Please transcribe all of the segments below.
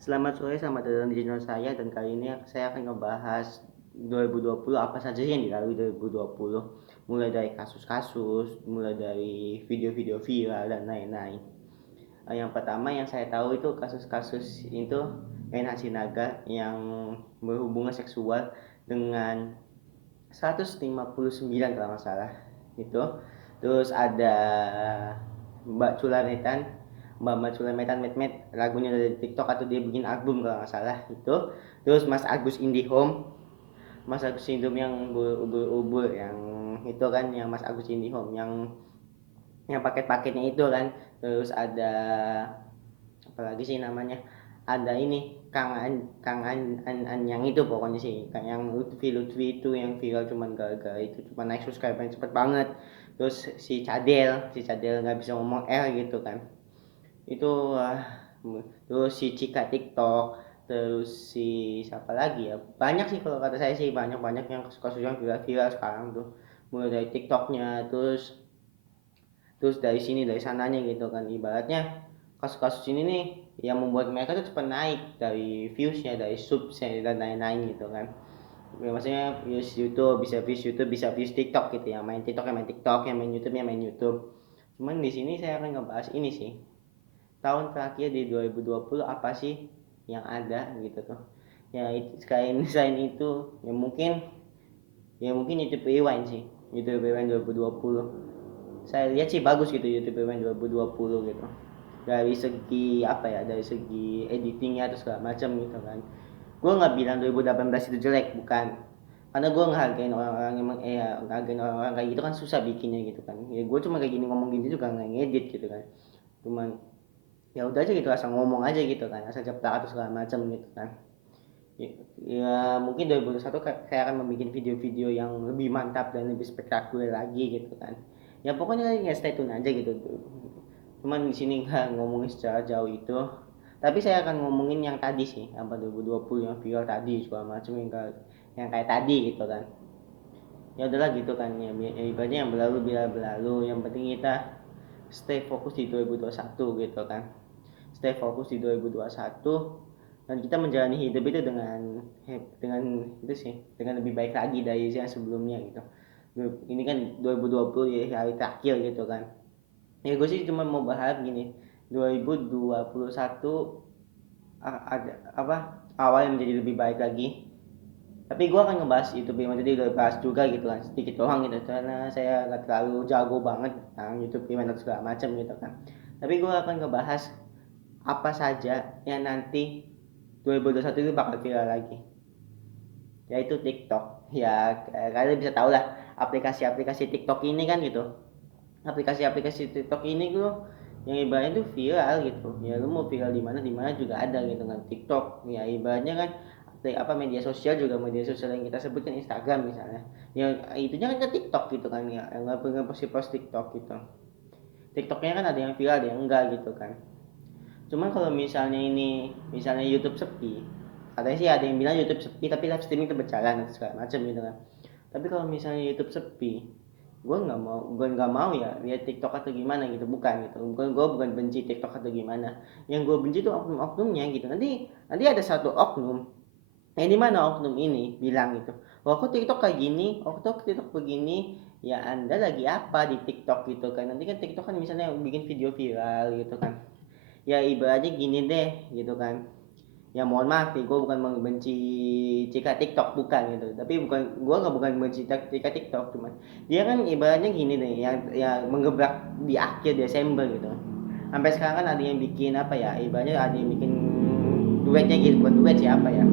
Selamat sore, selamat datang di channel saya dan kali ini saya akan ngebahas 2020 apa saja sih yang dilalui 2020. Mulai dari kasus-kasus, mulai dari video-video viral dan lain-lain. Yang pertama yang saya tahu itu kasus-kasus itu Reinhard Sinaga yang berhubungan seksual dengan 159 kalau nggak salah itu. Terus ada Mbak Culametan, Mbak Culametan Met lagunya dari TikTok atau dia bikin album kalau nggak salah itu. Terus Mas Agus Indihome, Mas Agus Indihome yang ubur-ubur yang itu kan, yang Mas Agus Indihome yang paket-paketnya itu kan. Terus ada apalagi sih namanya, ada ini Kang An yang itu pokoknya sih, kayak yang Lutfi itu yang viral cuman gara-gara itu cuma naik subscriber cepet banget. Terus si Cadel nggak bisa ngomong L gitu kan itu. Terus si Cika TikTok, terus si siapa lagi ya, banyak sih kalau kata saya sih, banyak yang kasus-kasus yang viral-viral sekarang tuh, mulai dari TikToknya. Terus dari sini dari sananya gitu kan, ibaratnya kasus-kasus ini nih yang membuat mereka tuh cepat naik dari viewsnya, dari subsnya dan lain-lain gitu kan. Ya, maksudnya views YouTube bisa views YouTube, bisa views TikTok gitu, yang main TikTok yang main TikTok, yang main YouTube yang main YouTube. Cuman di sini saya akan ngebahas ini sih, tahun terakhir di 2020 apa sih yang ada gitu tuh. Ya selain itu ya mungkin YouTube Rewind sih, YouTube Rewind 2020 saya lihat sih bagus gitu, YouTube Rewind 2020 gitu, dari segi apa ya, dari segi editingnya atau segala macam gitu kan. Gue nggak bilang 2018 itu jelek, bukan, karena gue ngehargain orang-orang, emang ngehargain orang-orang kayak gitu kan susah bikinnya gitu kan. Ya gue cuma kayak gini ngomong gini juga nggak ngedit gitu kan, cuman ya udah aja gitu, asal ngomong aja gitu kan, asal ceplak atau segala macam gitu kan. Ya mungkin 2021 saya akan membuat video-video yang lebih mantap dan lebih spektakuler lagi gitu kan. Ya pokoknya ya stay tune aja gitu. Cuman di sini nggak ngomongin secara jauh itu, tapi saya akan ngomongin yang tadi sih, apa 2020 yang viral tadi segala macam, yang kayak tadi gitu kan. Ya udahlah gitu kan, ya ibaratnya yang berlalu bila berlalu, yang penting kita stay fokus di 2021 gitu kan. Stay fokus di 2021 dan kita menjalani hidup itu dengan itu sih, dengan lebih baik lagi dari yang sebelumnya gitu. Ini kan 2020 ya, hari terakhir gitu kan. Ya gue sih cuma mau bahas gini, 2021 ada apa, awal yang menjadi lebih baik lagi. Tapi gue akan ngebahas YouTube Premium, jadi udah bahas juga gitu kan, sedikit doang gitu, karena saya gak terlalu jago banget tentang YouTube Premium atau segala macam gitu kan. Tapi gue akan ngebahas apa saja yang nanti 2021 itu bakal viral lagi, yaitu TikTok. Ya kalian bisa tahu lah, aplikasi-aplikasi TikTok ini kan gitu. Aplikasi-aplikasi TikTok ini tuh yang ibaratnya tuh viral gitu. Ya lu mau viral di mana juga ada gitu kan TikTok. Ya ibaratnya kan apa, media sosial yang kita sebutkan Instagram misalnya. Ya itunya kan ke TikTok gitu kan, ya yang nggak post TikTok gitu. TikToknya kan ada yang viral, ada yang enggak gitu kan. Cuman kalau misalnya YouTube sepi, katanya sih ada yang bilang YouTube sepi tapi live streaming itu berjalan atau segala macam gitu kan. Tapi kalau misalnya YouTube sepi, gue nggak mau ya lihat TikTok atau gimana gitu, bukan gitu. Gue bukan benci TikTok atau gimana. Yang gue benci itu oknum-oknumnya gitu. Nanti ada satu oknum, di mana oknum ini bilang gitu, oh kok TikTok kayak gini, oh kok TikTok begini. Ya anda lagi apa di TikTok gitu kan. Nanti kan TikTok kan misalnya bikin video viral gitu kan, ya ibaratnya gini deh gitu kan. Ya mohon maaf nih, gue bukan membenci Cika TikTok, bukan gitu, tapi gue bukan membenci Cika TikTok, cuman dia kan ibaratnya gini deh, yang menggebrak di akhir Desember gitu. Sampai sekarang kan ada yang bikin apa ya, ibaratnya ada yang bikin duetnya gitu, bukan duet siapa ya,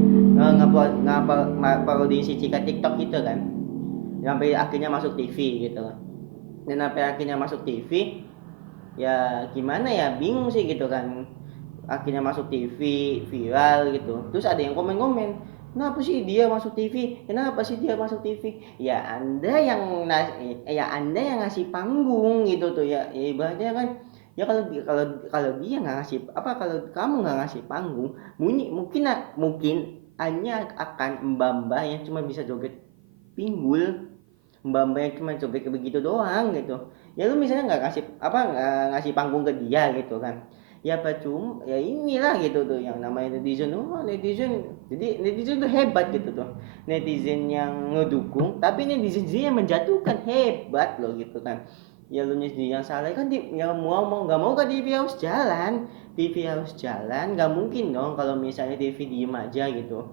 parodiin si Cika TikTok gitu kan, sampai akhirnya masuk TV gitu. Dan sampai akhirnya masuk TV, ya gimana ya, bingung sih gitu kan. Akhirnya masuk TV, viral gitu, terus ada yang komen-komen, kenapa sih dia masuk TV, kenapa sih dia masuk TV. Ya anda yang ngasih panggung gitu tuh, ya ibaratnya kan. Ya kalau kalau dia nggak ngasih apa, kalau kamu nggak ngasih panggung, mungkin hanya akan mbak-mbak yang cuma bisa joget pinggul, mbak-mbak yang cuma joget begitu doang gitu. Ya lu misalnya nggak ngasih panggung ke dia gitu kan, ya percuma ya inilah gitu tuh yang namanya netizen. Jadi netizen tuh hebat gitu tuh, netizen yang ngedukung tapi netizen sendiri yang menjatuhkan, hebat loh gitu kan. Ya lu sendiri yang salah kan, yang mau nggak mau kan TV harus jalan, TV harus jalan, nggak mungkin dong kalau misalnya TV diem aja gitu.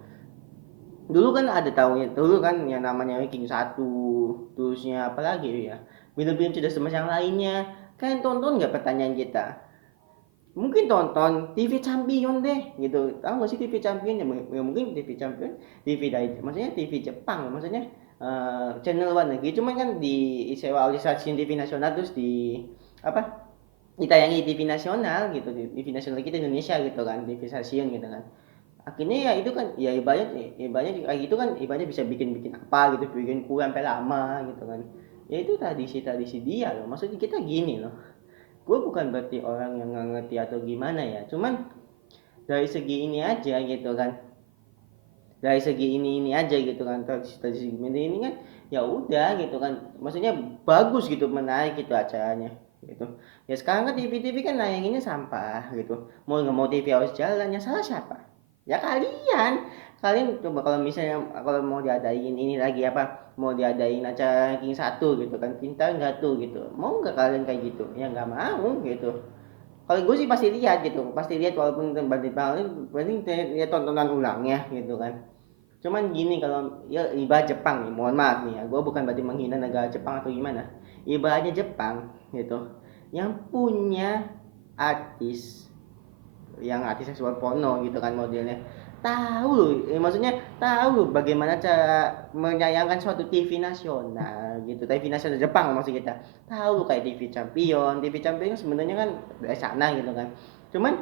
Dulu kan ada tahunya, dulu kan yang namanya King satu, terusnya apa lagi ya, film-film cerdas sama yang lainnya. Kalian tonton nggak pertanyaan kita? Mungkin tonton TV Champion deh gitu, tahu nggak sih TV Champion ya? Mungkin TV Champion, TV dari maksudnya TV Jepang maksudnya, channel luar negeri, cuman kan disewa oleh stasiun TV nasional, terus di apa, ditayangi TV nasional gitu, di TV nasional kita Indonesia gitu kan, TV stasiun gitu kan. Akhirnya ya itu kan ya ibaratnya kayak gitu kan, ibaratnya bisa bikin apa gitu, bikin kue sampai lama gitu kan. Ya itu tradisi dia loh, maksudnya kita gini loh, gue bukan berarti orang yang nggak ngerti atau gimana ya, cuman dari segi ini aja gitu kan, dari segi ini aja gitu kan, dari segi ini kan ya udah gitu kan, maksudnya bagus gitu, menarik gitu acaranya gitu. Ya sekarang kan TV kan nayanginnya sampah gitu, mau nggak mau TV harus jalan, yang salah siapa? Ya kalian coba kalau misalnya kalau mau diadain ini lagi apa, mau diadain acara ranking satu gitu kan, pintar nggak tuh gitu, mau nggak kalian kayak gitu? Ya nggak mau gitu. Kalau gue sih pasti lihat gitu, pasti lihat walaupun bandit banget, paling lihat tontonan ulangnya gitu kan. Cuman gini, kalau ya ibarat Jepang nih, mohon maaf nih ya, gue bukan berarti menghina negara Jepang atau gimana. Ibaratnya Jepang gitu, yang punya artis, yang artis seksual porno gitu kan modelnya, tahu loh, maksudnya tahu loh bagaimana cara menyayangkan suatu TV nasional gitu, TV nasional Jepang maksud kita. Tahu loh kayak TV Champion sebenarnya kan dari sana gitu kan. Cuman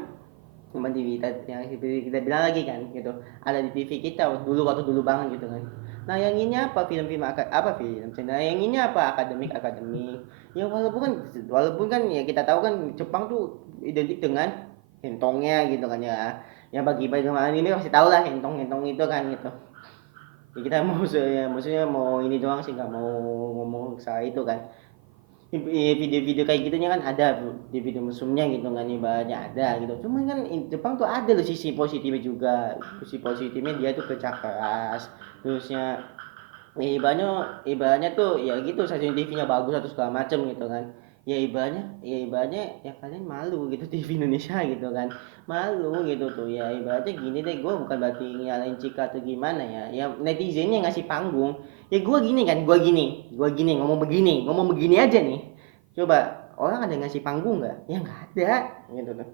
TV kita, yang seperti kita bilang lagi kan gitu, ada di TV kita dulu, waktu dulu banget gitu kan. Nah yang ini apa, film-film apa film, nah yang ini apa, akademik. Ya walaupun kan ya kita tahu kan Jepang tuh identik dengan hentongnya gitu kan ya. Ya bagi teman ini pasti tahu lah hentong itu kan gitu. Ya kita mau ya, maksudnya mau ini doang sih, nggak mau ngomong soal itu kan. Video-video kayak gitunya kan ada di video museumnya gitu kan, ibaratnya ada gitu. Cuman kan Jepang tuh ada loh sisi positifnya juga, sisi positifnya dia tuh kerja keras, terusnya ibaratnya tuh ya gitu, stasiun TV-nya bagus atau segala macem gitu kan. Ya ibaratnya ya kalian malu gitu TV Indonesia gitu kan, malu gitu tuh. Ya ibaratnya gini deh, gue bukan berarti nyalain Cika atau gimana ya, ya netizennya ngasih panggung. Ya gue gini ngomong begini aja nih, coba orang ada yang ngasih panggung nggak? Ya nggak ada gitu tuh.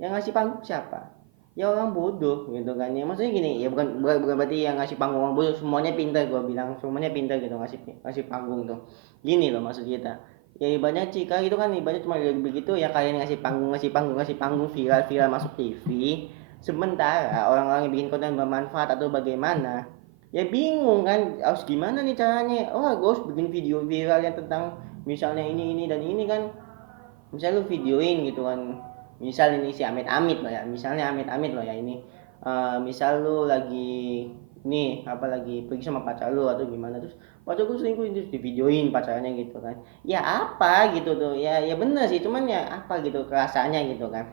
Yang ngasih panggung siapa? Ya orang bodoh gitu kan. Ya maksudnya gini, ya bukan berarti yang ngasih panggung orang bodoh, semuanya pintar, gue bilang semuanya pintar gitu, ngasih ngasih panggung tuh. Gini loh maksud kita. Ya ibaratnya Cika itu kan ibaratnya cuma begitu ya, kalian ngasih panggung viral masuk TV. Sementara orang-orang yang bikin konten bermanfaat atau bagaimana, ya bingung kan harus gimana nih caranya. Oh gue harus bikin video viral yang tentang misalnya ini dan ini kan. Misal lu videoin gitu kan, misal ini si amit-amit loh ya, misalnya amit-amit loh ya ini. Misal lu lagi nih apa, lagi pergi sama pacar lu atau gimana, terus pacar gue selingkuh, terus di videoin pacarnya gitu kan. Ya apa gitu tuh, ya bener sih, cuman ya apa gitu kerasanya gitu kan.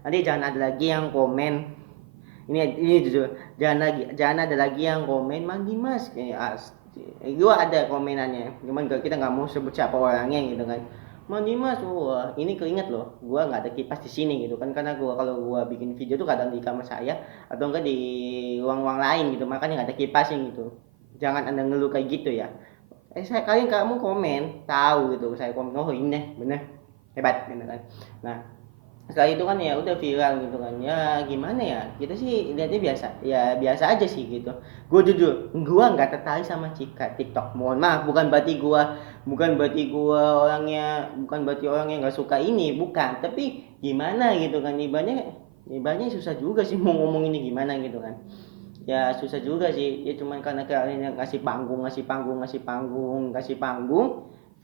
Nanti jangan ada lagi yang komen, ini jujur, jangan ada lagi yang komen mandi mas kayak gua ada komenannya, cuman kita nggak mau sebut siapa orangnya gitu kan. Mandi mas, wah ini keinget loh, gua nggak ada kipas di sini gitu kan, karena gua kalau gua bikin video tuh kadang di kamar saya atau enggak di ruang-ruang lain gitu, makanya nggak ada kipasnya gitu. Jangan anda ngeluh kayak gitu ya. Kamu komen tahu gitu, saya komen oh ini deh bener, hebat gitu kan. Nah setelah itu kan ya udah viral gitu kan, ya gimana ya, kita sih lihatnya biasa ya, biasa aja sih gitu. Gue jujur, gue nggak tertarik sama Cika TikTok, mohon maaf, bukan berarti orang yang nggak suka ini, bukan, tapi gimana gitu kan, ibaratnya susah juga sih mau ngomong ini gimana gitu kan. Ya susah juga sih ya, cuman karena kalian yang ngasih panggung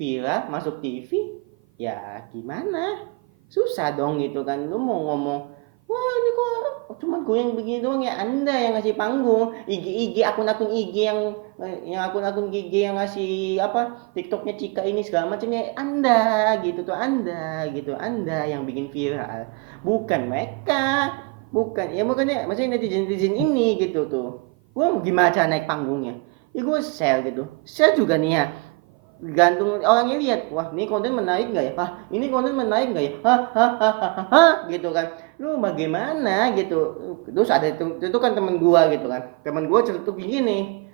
viral masuk TV, ya gimana, susah dong gitu kan. Lu mau ngomong Wah ini kok cuman gue yang begini doang ya, Anda yang ngasih panggung. IG akun-akun IG yang akun-akun IG yang ngasih apa TikToknya Cika ini segala macamnya, Anda gitu tuh, Anda gitu, Anda yang bikin viral, bukan mereka. Bukan ya, makanya maksudnya netizen ini gitu tuh. Gue gimana cara naik panggungnya? Ya gue share gitu, share juga nih ya, gantung orangnya lihat, wah ini konten menarik nggak ya, ini konten menarik nggak ya, gitu kan. Lu bagaimana gitu. Terus ada itu kan temen gua gitu kan, temen gua celutuk gini,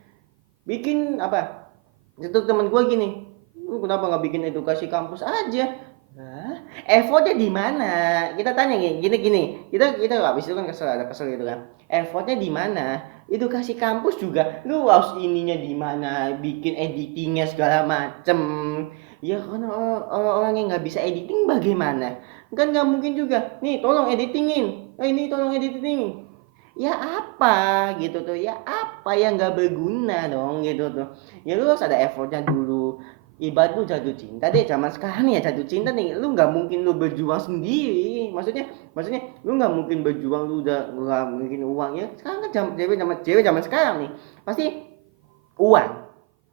bikin apa, celutuk temen gua gini, lu kenapa nggak bikin edukasi kampus aja. Hah? Effortnya di mana? Kita tanya gini, kita habis itu kan kesel, ada kesel gitu kan. Effortnya di mana? Edukasi kampus juga, lu harus ininya di mana? Bikin editingnya segala macem. Ya karena orang yang nggak bisa editing bagaimana? Kan nggak mungkin juga. Nih tolong editingin. Ini tolong editingin. Ya apa gitu tuh? Ya apa yang nggak berguna dong gitu tuh? Ya lu harus ada effortnya dulu. Ibarat lu jatuh cinta deh, zaman sekarang nih ya, jatuh cinta nih, lu nggak mungkin lu berjuang sendiri. Maksudnya lu nggak mungkin berjuang, lu udah nggak mungkin uang ya. Sekarang kan cewek zaman sekarang nih pasti uang,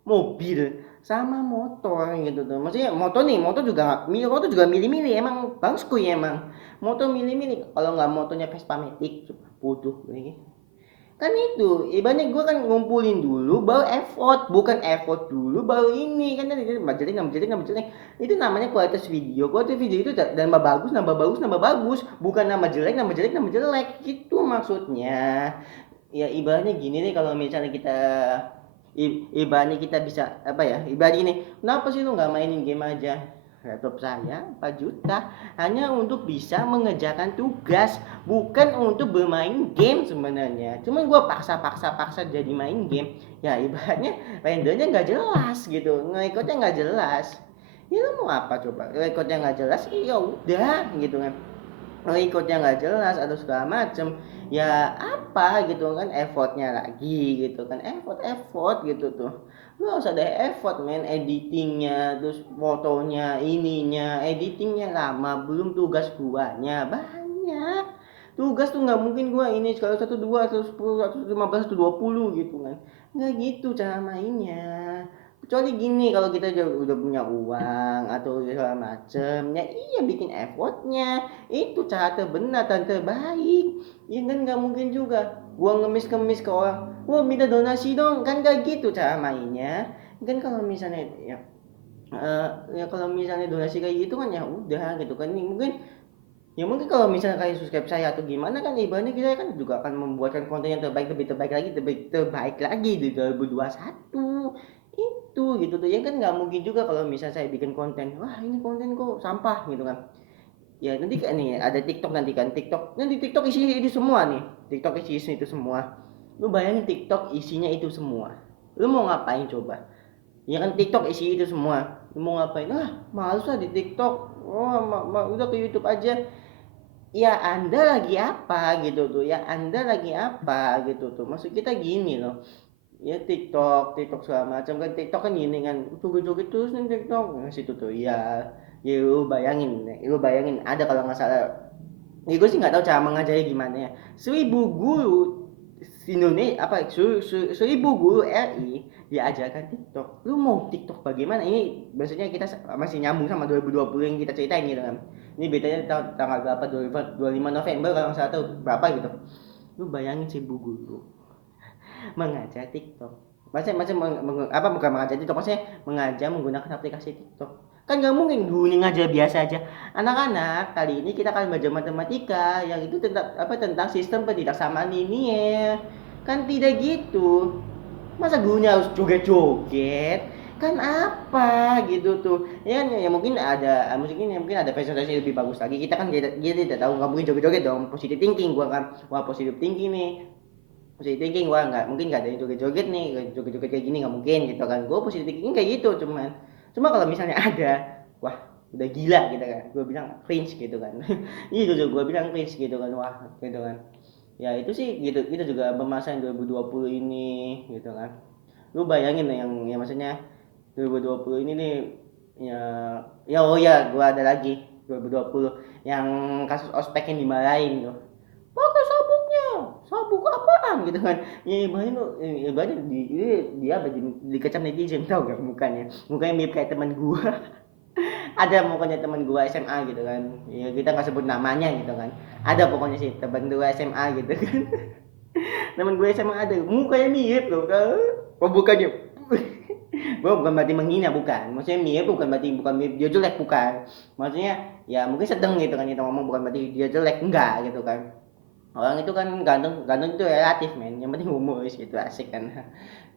mobil, sama motor gitu tuh. Maksudnya motor juga milih-milih, emang bangsku ya emang. Motor milih-milih. Kalau nggak motornya Vespa Matic, bodoh ini. Kan itu, ibaratnya gue kan ngumpulin dulu baru effort, bukan effort dulu baru ini. Kan tadi nambah jelek. Itu namanya kualitas video itu nambah bagus, nambah bagus, bukan nambah jelek gitu maksudnya. Ya ibaratnya gini nih, kalau misalnya kita ibaratnya kita bisa apa ya, ibarat ini, kenapa sih lu nggak mainin game aja? Laptop saya 4 juta hanya untuk bisa mengerjakan tugas, bukan untuk bermain game sebenarnya. Cuman gue paksa jadi main game. Ya ibaratnya rendernya nggak jelas gitu, ngerekodnya nggak jelas. Ya lu mau apa coba? Rekodnya nggak jelas, ya udah gitu kan. Ikutnya nggak jelas atau segala macem, ya apa gitu kan, effortnya lagi gitu kan, effort gitu tuh. Lu harus ada effort men, editingnya, terus fotonya, ininya, editingnya lama, belum tugas guanya banyak. Tugas tuh nggak mungkin gua ini sekali 1 2 1 10 115 120 gitu kan, nggak gitu cara mainnya. Kecuali gini, kalau kita udah punya uang atau segala macem ya, iya bikin effortnya, itu cara terbenar dan terbaik. Ya kan nggak mungkin juga gua ngemis-ngemis ke orang, wah minta donasi dong, kan gak gitu cara mainnya. Kan kalau misalnya ya, ya kalau misalnya donasi kayak gitu kan ya udah gitu kan. Mungkin kalau misalnya kayak subscribe saya atau gimana kan, ibaratnya kita kan juga akan membuatkan konten yang terbaik, lebih terbaik lagi di 2021 itu gitu tuh. Ya kan nggak mungkin juga kalau misalnya saya bikin konten, wah ini konten kok sampah gitu kan. Ya nanti kayak nih ada TikTok, nanti TikTok isinya itu semua nih, TikTok isinya itu semua. Lu bayangin TikTok isinya itu semua, lu mau ngapain coba? Ya kan TikTok isi itu semua, lu mau ngapain? Males lah di TikTok. Oh udah ke YouTube aja. Ya Anda lagi apa gitu tuh, ya Anda lagi apa gitu tuh, maksud kita gini loh. Ya TikTok segala macam kan, TikTok kan gini kan, joget-joget terus nih TikTok nah situ tuh ya. Ya lu bayangin ada kalau nggak salah, ya gue sih nggak tahu cara mengajarnya gimana ya, 1.000 guru Indonesia apa 1.000 guru RI diajarkan TikTok. Lu mau TikTok bagaimana? Ini maksudnya kita masih nyambung sama 2020 yang kita ceritain gitu kan. Ini bedanya tanggal berapa, 25 November kalau nggak salah tuh berapa gitu. Lu bayangin 1.000 guru mengajar TikTok. Maksudnya apa, bukan mengajar TikTok, maksudnya mengajar menggunakan aplikasi TikTok. Kan nggak mungkin gurunya ngajar biasa aja. Anak-anak, kali ini kita akan belajar matematika yang itu tentang sistem pentidaksamaan linier. Kan tidak gitu. Masa gurunya harus joget-joget? Kan apa gitu tuh. Ya mungkin ada presentasi lebih bagus lagi. Kita tidak tahu, nggak mungkin joget-joget dong. Positive thinking gua kan. Wah, positive thinking nih, positive thinking gua nggak ada yang joget-joget nih, joget-joget kayak gini nggak mungkin gitu kan. Gua positive thinking kayak gitu, cuma kalau misalnya ada, wah udah gila gitu kan, gua bilang cringe gitu kan. Itu tuh gua bilang cringe gitu kan, wah gitu kan. Ya itu sih gitu, kita juga pembahasan 2020 ini gitu kan. Lu bayangin yang maksudnya 2020 ini nih, ya ya oh ya, gua ada lagi 2020 yang kasus ospek yang dimarahin tuh. pakai sabuknya, sabuk apaan gitu kan. Ya ibaratnya dia dikecam netizen, tau gak mukanya mirip kayak teman gua. Ada pokoknya teman gua SMA gitu kan, ya kita nggak sebut namanya gitu kan, ada pokoknya sih teman gua SMA gitu kan. Teman gue SMA ada mukanya mirip loh kan. Oh bukannya gue bukan berarti menghina, bukan, maksudnya mirip bukan berarti bukan mirip dia jelek, bukan, maksudnya ya mungkin sedang gitu kan, kita ngomong bukan berarti dia jelek, enggak gitu kan. Orang itu kan ganteng ganteng itu relatif men, yang penting humoris gitu, asik kan.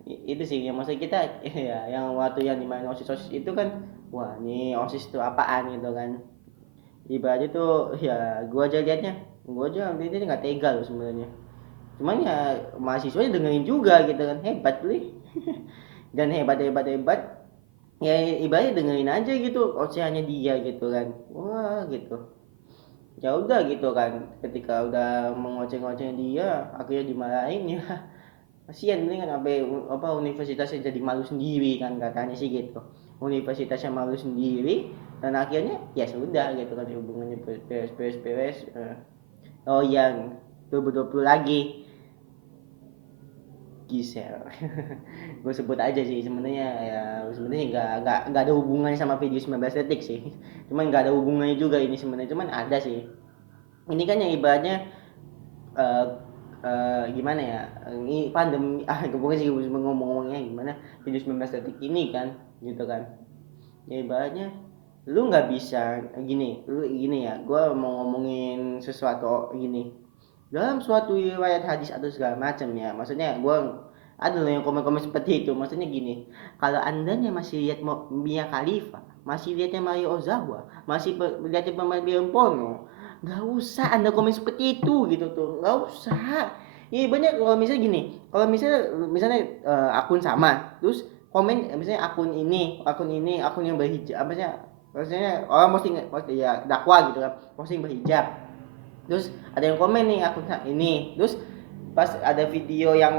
Itu sih yang maksud kita. Ya yang waktu yang dimain osis osis itu kan, wah ini osis itu apaan gitu kan. Ibaratnya tuh ya gua aja liatnya, gua aja liatnya nggak tega loh sebenarnya. Cuman ya mahasiswanya dengerin juga gitu kan, hebat beli. Dan hebat hebat hebat, ya ibaratnya dengerin aja gitu ocehannya dia gitu kan, wah gitu. Ya udah gitu kan, ketika udah mengoceh-ngoceh dia akhirnya dimarahin ya. Kasihan ini kan, sampai apa universitasnya jadi malu sendiri kan, katanya sih gitu, universitasnya malu sendiri. Dan akhirnya ya sudah gitu kan, hubungannya beres beres beres. Oh yang 2020 lagi Gisel. Gue sebut aja sih sebenarnya, ya sebenarnya nggak ada hubungannya sama video 19 detik sih. Cuman nggak ada hubungannya juga ini sebenarnya, cuman ada sih. Ini kan yang ibaratnya eh gimana ya, ini pandemi bukan sih ngomong-ngomongnya gimana, video 19 detik ini kan gitu kan. Ya ibaratnya lu nggak bisa gini, lu gini ya, gue mau ngomongin sesuatu gini dalam suatu riwayat hadis atau segala macam ya, maksudnya gue ada loh yang komen-komen seperti itu, maksudnya gini, kalau andanya masih lihat Mia Khalifa, masih lihatnya Mario Ozawa, masih lihatnya pemain porno, nggak usah anda komen seperti itu gitu tuh, nggak usah. Iya banyak, kalau misalnya gini, kalau misalnya akun sama terus komen, misalnya akun yang berhijab, apa sih, maksudnya orang posting ya dakwah gitu kan, posting berhijab, terus ada yang komen nih akun ini, terus pas ada video yang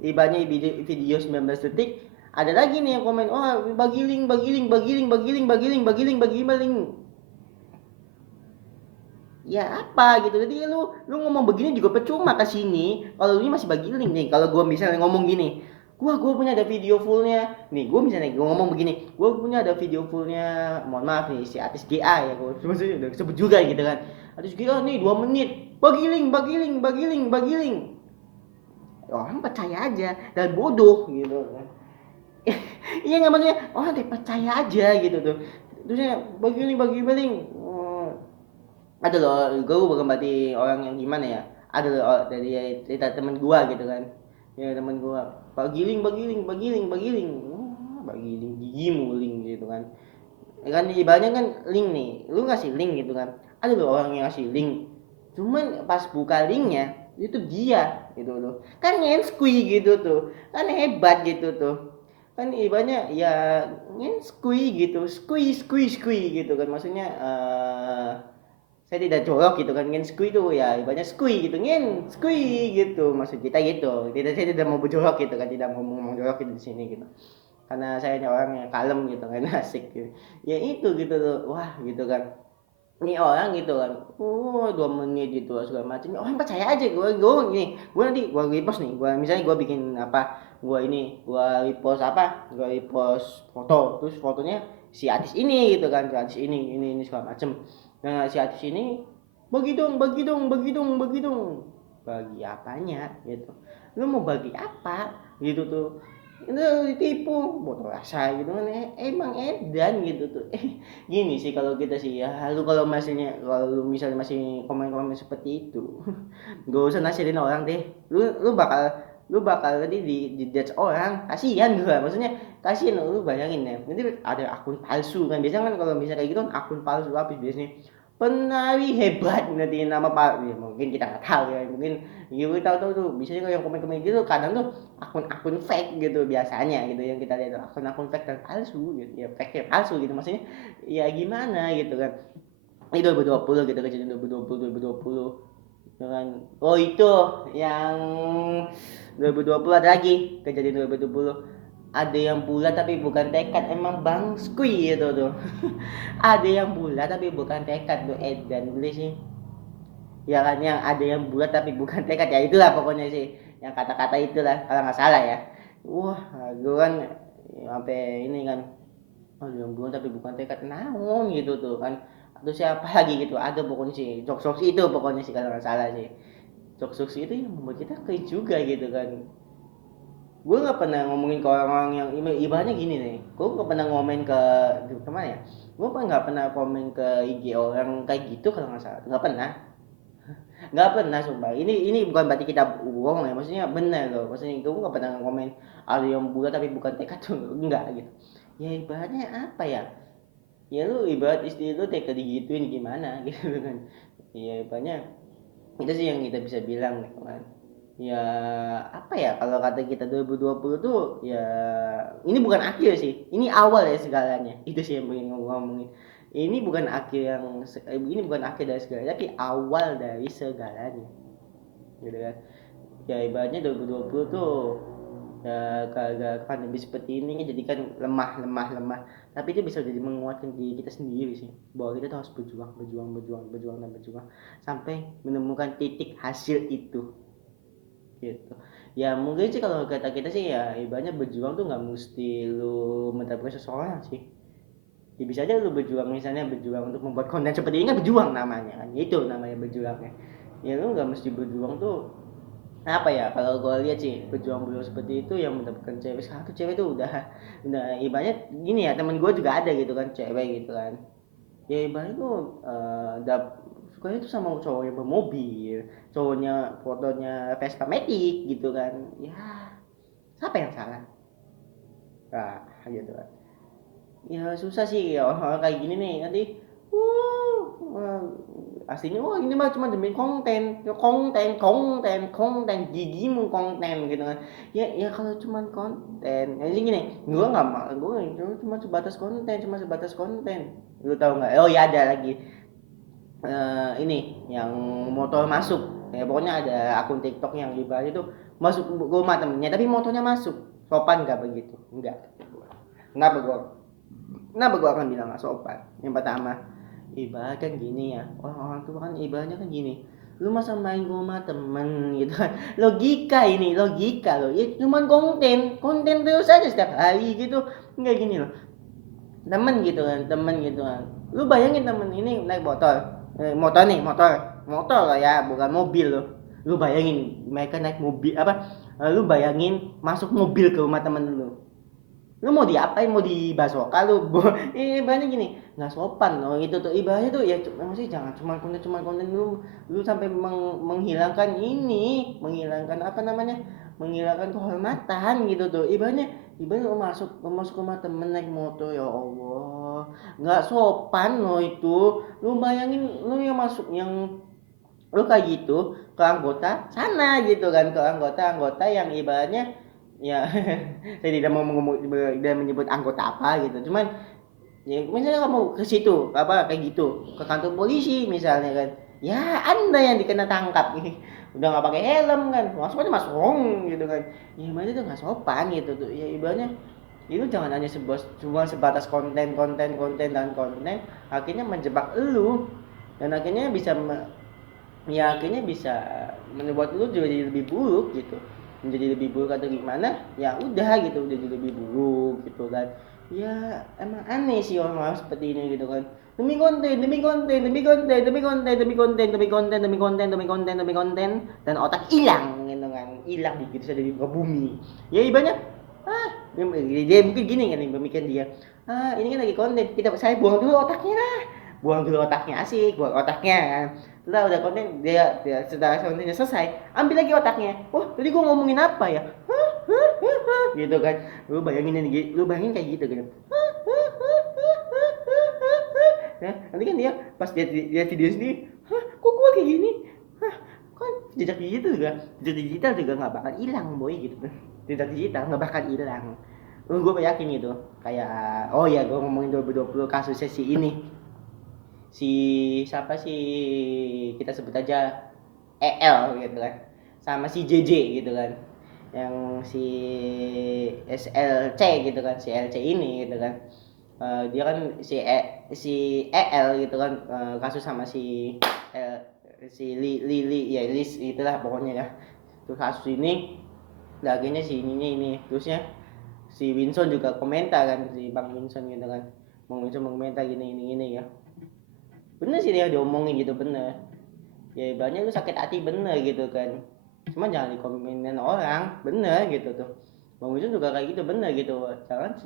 ibaratnya video 19 detik, ada lagi nih yang komen, oh bagi link bagi link bagi link bagi link bagi link bagi link bagi link. Ya apa gitu, jadi lu ngomong begini juga percuma ke sini kalau lu masih bagi link nih. Kalau gua misalnya ngomong gini, gua punya ada video fullnya nih, gua misalnya gua ngomong begini, gua punya ada video fullnya, mohon maaf nih si artis GA ya, gua maksudnya udah sebut juga gitu kan, artis GA nih 2 menit, bagi link bagi link bagi link bagi link. Orang percaya aja dan bodoh gitu kan. Iya nggak, maksudnya orang deh percaya aja gitu tuh, terusnya bagi link bagi link. Ada loh, gue bukan berarti orang yang gimana ya, ada loh dari cerita temen gue gitu kan, ya temen gue, bagiling bagiling bagiling bagiling, bagiling gigimu link gitu kan. Ya kan ibaratnya kan link nih, lu ngasih link gitu kan, ada loh orang yang ngasih link, cuman pas buka linknya itu dia gitu loh, kan ngenskui gitu tuh, kan hebat gitu tuh, kan ibaratnya ya ngenskui gitu, skui skui skui gitu kan, maksudnya saya tidak jorok gitu kan, ngen skui itu ya ibaratnya skui gitu, ngen skui gitu maksud kita gitu, tidak, saya tidak mau berjorok gitu kan, tidak mau ngomong jorok gitu di sini gitu, karena saya orang yang kalem gitu kan, asik gitu. Ya itu gitu tuh, wah gitu kan, ini orang gitu kan, 2 menit gitu segala macam, orang percaya aja. Gue gini, gue nanti gue repost nih, gue misalnya gue bikin apa, gue repost apa, gue repost foto, terus fotonya si artis ini gitu kan, si artis ini segala macem. Nah si artis ini, bagi dong bagi dong bagi dong bagi dong, bagi apanya gitu, lu mau bagi apa gitu tuh, itu ditipu botol rasa gitu kan, emang edan gitu tuh. Gini sih kalau kita sih ya, lu kalau misalnya masih komen-komen seperti itu, gak usah nasirin orang deh, lu bakal tadi di judge orang, kasihan gua, maksudnya kasihan lu, bayangin ya nanti ada akun palsu kan, biasanya kan kalau misalnya kayak gitu kan akun palsu habis biasanya, penari hebat nanti nama pak ya, mungkin kita nggak tahu ya, mungkin you tahu tuh biasanya kalau yang komen-komen gitu kadang tuh akun-akun fake gitu biasanya gitu, yang kita lihat akun-akun fake dan palsu gitu ya, fake ya palsu gitu, maksudnya ya gimana gitu kan. Ini 2020 gitu, kejadian 2020 gitu kan. Oh itu yang 2020 ada lagi kejadian 2020, ada yang bulat tapi bukan tekad, emang bang skui gitu tuh. Ada yang bulat tapi bukan tekad tuh, edan beli sih. ya kan, yang ada yang bulat tapi bukan tekad, ya itulah pokoknya sih yang kata-kata itulah kalau nggak salah ya. Wah, gue kan sampai ini kan, oh yang bulat tapi bukan tekad naon gitu tuh kan, atau siapa lagi gitu, ada pokoknya sih jokes itu pokoknya sih kalau nggak salah sih. Jokes itu yang membuat kita klik juga gitu kan. Gue nggak pernah ngomongin ke orang-orang yang ibaratnya gini nih, gue nggak pernah ngomen ke kemana ya, gue nggak pernah komen ke IG orang kayak gitu kalau nggak salah, nggak pernah sumpah. Ini bukan berarti kita bohong ya, maksudnya benar loh, maksudnya gue nggak pernah komen ada yang bulat tapi bukan tekad tuh, enggak gitu. Ya ibaratnya apa ya, ya lu ibarat istri lu tekad digituin gimana gitu kan. Ya ibaratnya itu sih yang kita bisa bilang gitu kan. Ya apa ya, kalau kata kita 2020 tuh ya ini bukan akhir sih, ini awal ya segalanya. Itu sih yang pengen ngomongin. Ini bukan akhir dari segalanya, tapi awal dari segalanya. Gitu kan. Ya ibaratnya 2020 tuh ya gara-gara pandemi seperti ini jadi kan lemah. Tapi itu bisa jadi menguatkan diri kita sendiri sih. Bahwa kita tuh harus berjuang sampai menemukan titik hasil itu gitu. Ya mungkin sih kalau kata kita sih ya ibaratnya berjuang tuh nggak mesti lu mendapatkan seseorang sih, ya bisa aja lu berjuang, misalnya berjuang untuk membuat konten seperti ini kan berjuang namanya kan, itu namanya berjuangnya. Ya lu nggak mesti berjuang tuh apa ya, kalau gue lihat sih berjuang seperti itu yang mendapatkan cewek, satu cewek tuh udah ibaratnya gini ya, temen gue juga ada gitu kan cewek gitu kan, ya ibaratnya tuh sukanya tuh sama cowok yang bermobil, cowoknya fotonya Vespa Matic gitu kan, ya siapa yang salah, nah gitu kan. Ya susah sih ya orang kayak gini nih nanti, wah, aslinya wah ini mah cuma demi konten gigimu konten gitu kan. Ya kalau cuma konten jadi gini, gue cuma sebatas konten. Lu tahu nggak, oh ya ada lagi ini yang motor masuk ya, pokoknya ada akun TikTok yang dibahas itu, masuk rumah temennya tapi motornya masuk, sopan nggak begitu, enggak. Kenapa gua akan bilang nggak sopan? Yang pertama, ibarat kan gini ya, orang tua kan ibaratnya kan gini, lu masa main ke rumah temen gitu kan, logika loh, ya cuman konten terus aja setiap hari gitu, nggak gini loh, temen gitu kan, lu bayangin temen ini naik motor lah ya, bukan mobil loh. Lu bayangin mereka naik mobil apa, lu bayangin masuk mobil ke rumah temen lu mau diapain, mau dibaso kalau ibaratnya gini, nggak sopan loh itu tuh, ibaratnya tuh ya maksudnya jangan cuma konten lu sampai menghilangkan apa namanya, menghilangkan kehormatan gitu tuh, ibaratnya lu masuk rumah temen naik motor, ya Allah nggak sopan loh itu. Lu bayangin lu yang masuk, yang lu kayak gitu ke anggota sana gitu kan, ke anggota yang ibaratnya ya saya tidak mau tidak menyebut anggota apa gitu, cuman ya misalnya kamu ke situ apa kayak gitu ke kantor polisi misalnya kan, ya anda yang dikena tangkap nih udah nggak pakai helm kan, masuk aja masuk gitu kan, ya gimana itu nggak sopan gitu tuh, ya ibaratnya itu jangan hanya cuma sebatas konten, akhirnya menjebak elu, dan akhirnya bisa membuat lu juga jadi lebih buruk gitu, menjadi lebih buruk atau gimana, ya udah gitu, udah jadi lebih buruk gitu kan. Ya emang aneh sih orang-orang seperti ini gitu kan, demi konten dan otak hilang gitu kan, hilang gitu saja di muka bumi. Ya ibaratnya dia mungkin gini kan, pemikiran dia, ini kan lagi konten, saya buang dulu otaknya, asik buang otaknya kan. Setelah udah konten setelah kontennya selesai, ambil lagi otaknya, tadi gua ngomongin apa ya, gitu kan. Lu bayangin kayak gitu kan, nah, nanti kan dia pas dia video sendiri, kok gua kayak gini, kan jejak digital juga nggak bakal hilang boy gitu, jejak digital nggak bakal hilang. Gue yakin gitu, kayak oh ya gue ngomongin 2020 kasusnya si ini, si siapa sih, kita sebut aja EL gitu kan, sama si JJ gitu kan, yang si SLC gitu kan, si LC ini gitu kan. Dia kan si EL gitu kan, kasus sama si si Lili ya Lis itulah pokoknya ya. Terus kasus ini akhirnya si ininya ini terusnya si Winson juga komentar kan, si Bang Winson gitu kan, Bang Winson komentar gini ya, bener sih dia diomongin gitu, bener ya, banyak lu sakit hati bener gitu kan, cuma jangan dikomenin orang, bener gitu tuh. Bang Winson juga kayak gitu, bener gitu,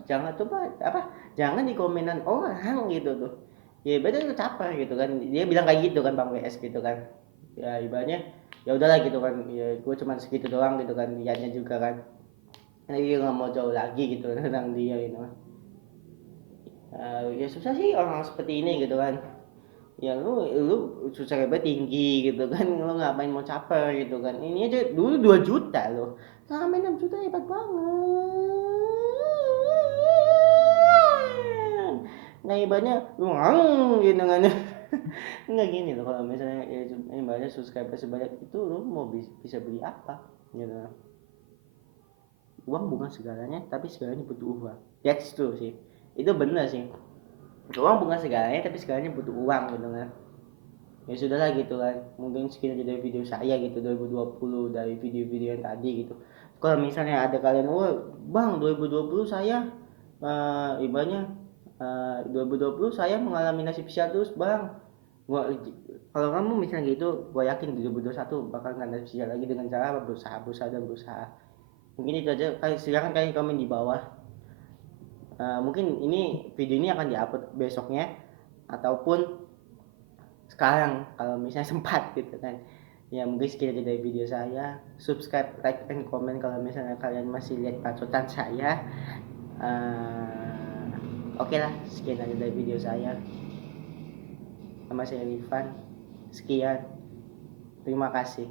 jangan tuh apa, jangan dikomenin orang gitu tuh, ya bener itu caper gitu kan, dia bilang kayak gitu kan Bang WS gitu kan, ya ibaratnya ya udahlah gitu kan, ya gue cuma segitu doang gitu kan, niatnya juga kan, dia nggak mau jauh lagi gitu tentang dia gitu. Ya susah sih orang seperti ini gitu kan, ya lu subscriber tinggi gitu kan, lu ngapain mau caper gitu kan, ini aja dulu 2 juta loh, sampai 6 juta hebat banget, nah ibaratnya gitu kan. Nggak gini loh, kalau misalnya ya, ibaratnya subscriber sebanyak itu lu mau bisa beli apa gitu, uang bukan segalanya tapi segalanya butuh uang, that's true sih, itu bener sih, uang bukan segalanya tapi segalanya butuh uang gitu kan. Ya sudahlah gitu kan, mungkin sekian aja dari video saya gitu 2020, dari video-video yang tadi gitu. Kalau misalnya ada kalian, oh bang 2020 saya ibaratnya 2020 saya mengalami nasib sial terus bang, gua kalau kamu misalnya gitu gua yakin 2021 bakal nggak nasib sial lagi, dengan cara berusaha berusaha dan berusaha. Mungkin itu aja, silakan kalian komen di bawah. Mungkin ini video ini akan diupload besoknya ataupun sekarang kalau misalnya sempat gitu kan. Ya mungkin sekian aja dari video saya, subscribe, like, and comment kalau misalnya kalian masih lihat pacotan saya. Oke lah, sekian aja dari video saya, sama saya Rifan, sekian, terima kasih.